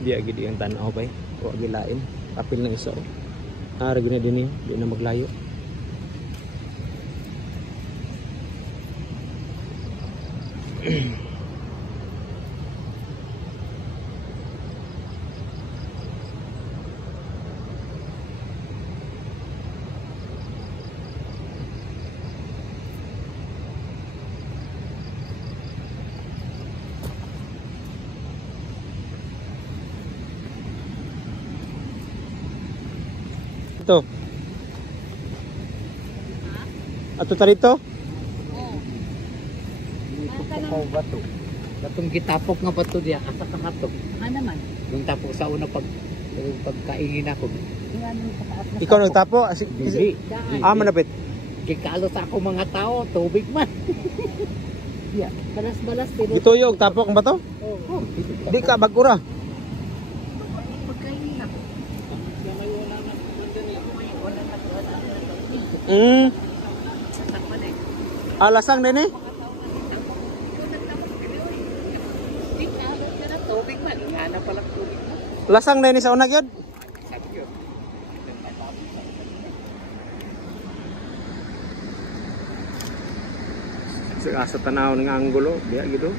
Di agad yung tanaw pa eh. Huwag gilain. Kapil na isa oh. Narag na din yun. Di na maglayo. Ito. Ato tarito? Oo. Bato. Batong gitapok nga bato diya. Asa ka hatok? Ano man? Yung tapok sa una pagkaingin ako. Ikaw nagtapo? Dili. Manapit. Kikalo sa ako mga tao. Tubig man. Yeah. Balas-balas pero Gituyog, tapok ang bato? oo. Di ka bagura. Pagkain na. Alasang din eh. Tubig man. Ingana palang tubig man. Lasang din sa unag yun. Sabi yun. Sa tanaw ng anggulo, biya gitu.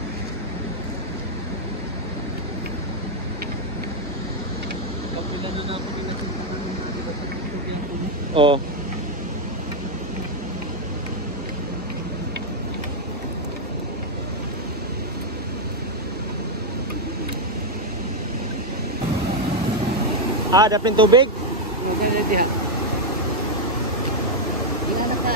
Oh. Dapin tubig. Maganda diha. Ingana ka.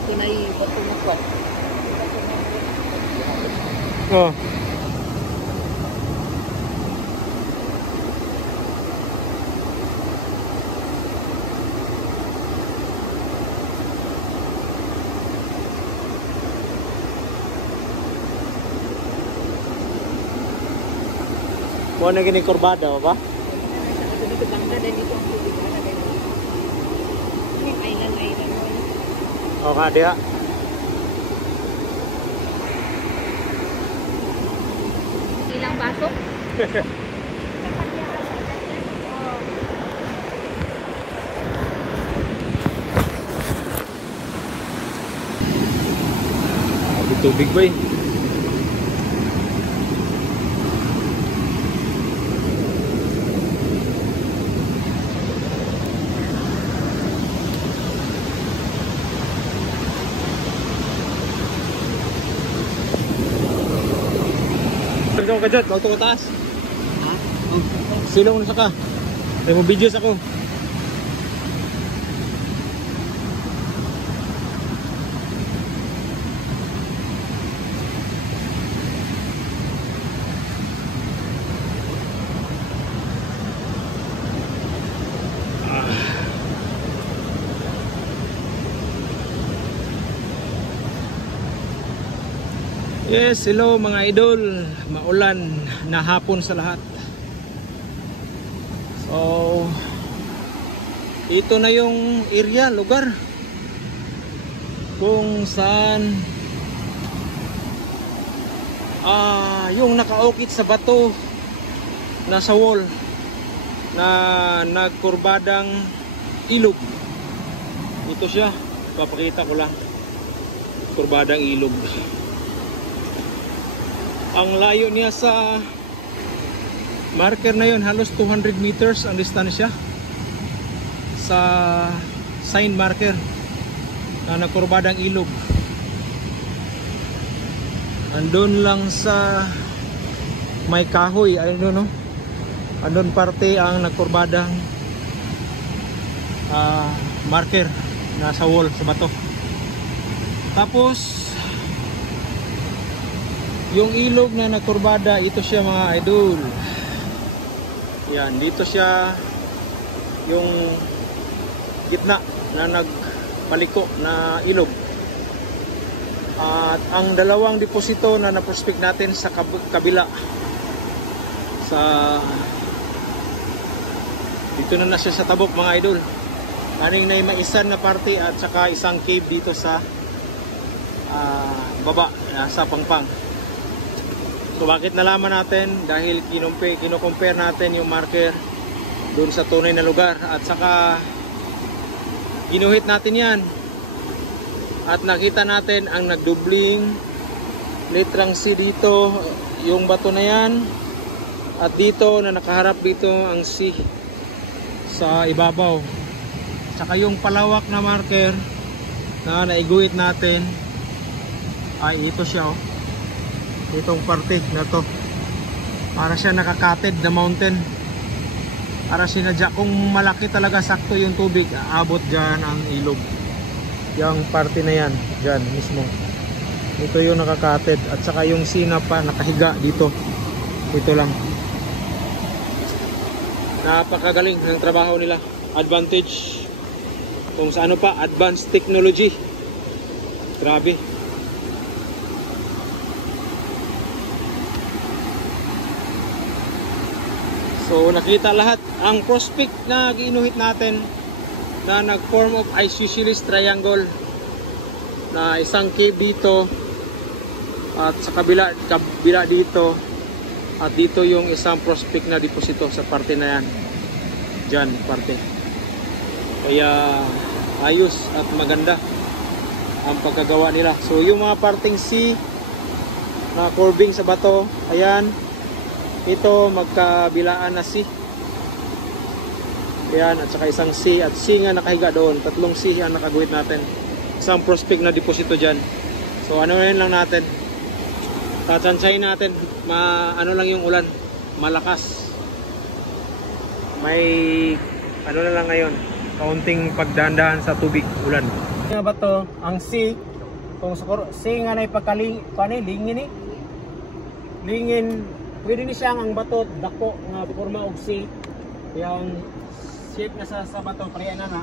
Ito na ibato mo kwat. Oh. Mo na gini kurbada ba? Dito bangka dan ito ang tubig na din. Island mo. O ka dia. Ilang baso? Tubig ba eh? Ikaw ka dyan, kauto ka taas. Ha? Silong na saka. May mo videos ako. Yes, hello mga idol. Maulan na hapon sa lahat. So, ito na yung area, lugar kung saan yung nakaukit sa bato na sa wall na nagkurbadang ilog. Ito siya, papakita ko lang. Kurbadang ilog. Ang layo niya sa marker na yun, halos 200 meters ang distansya sa sign marker na nagkurbadang ilog. Andun lang sa may kahoy, ayun no? Andun parte ang nagkurbadang marker na sa wall, sa bato. Tapos yung ilog na nagkurbada, ito siya mga idol. Yan, dito siya yung gitna na nagpaliko na ilog. At ang dalawang deposito na na-prospect natin sa kabila, sa dito na siya sa tabok mga idol. Kaning na maisan na parte at saka isang cave dito sa baba, sa pangpang. So bakit nalaman natin? Dahil kino-compare natin yung marker doon sa tunay na lugar at saka ginuhit natin yan at nakita natin ang nagdubling litrang C dito, yung bato na yan, at dito na nakaharap dito ang C sa ibabaw. Saka yung palawak na marker na naiguhit natin ay ito siya, oh. Itong parte na to, para siya nakakated na mountain, para sinadya kung malaki talaga sakto yung tubig, aabot dyan ang ilog. Yung parte na yan, dyan mismo, ito yung nakakated. At saka yung sina pa nakahiga dito, ito lang. Napakagaling ng trabaho nila. Advantage kung sa ano pa, advanced technology. Grabe. So nakita lahat ang prospect na ginuhit natin na nag-form of isosceles triangle na isang cave dito at sa kabila dito at dito yung isang prospect na deposito sa parte na yan. Diyan parte. Kaya ayos at maganda ang pagkagawa nila. So yung mga parting C na curving sa bato, ayan, ito magkabilaan na C. Ayan, at saka isang C at C nga nakahiga doon. Tatlong C ang nakaguhit natin. Isang prospect na deposito dyan. So ano yun lang natin, tatsansyahin natin, ano lang yung ulan, malakas. May ano na lang ngayon, kaunting pagdahan-dahan sa tubig, ulan. Nga ba to, ang C, kung C nga na lingin lingin, pwede ni siyang ang bato dako nga porma og C, yung shape na sa bato pareha na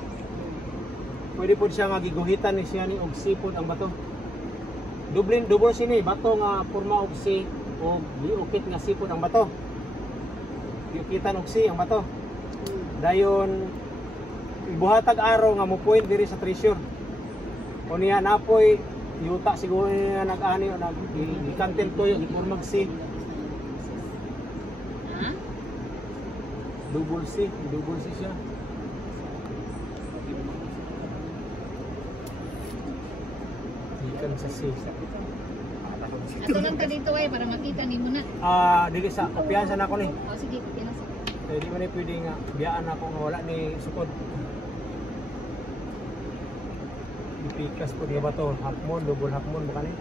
pwede po siya nga giguhitan ni siya ni og C pod ang bato. Double C ni bato nga porma og C o giukit nga C pod ang bato, giukitan og C ang bato. Dayon ibuhatag araw nga mo point diri sa treasure. O niya napoy yuta siguro niya nag-ani o nag-content ko yung porma og C. Double C siya. Ikan sa C. Ato lang ka dito ay para makita ni mo na. Dili sa kopiyansa na ako ni. O sige, yan sa. Di man ni pwede nga biyaan ako nga wala ni sukod. Ipikas po di ba to? Half moon, double half moon baka ni.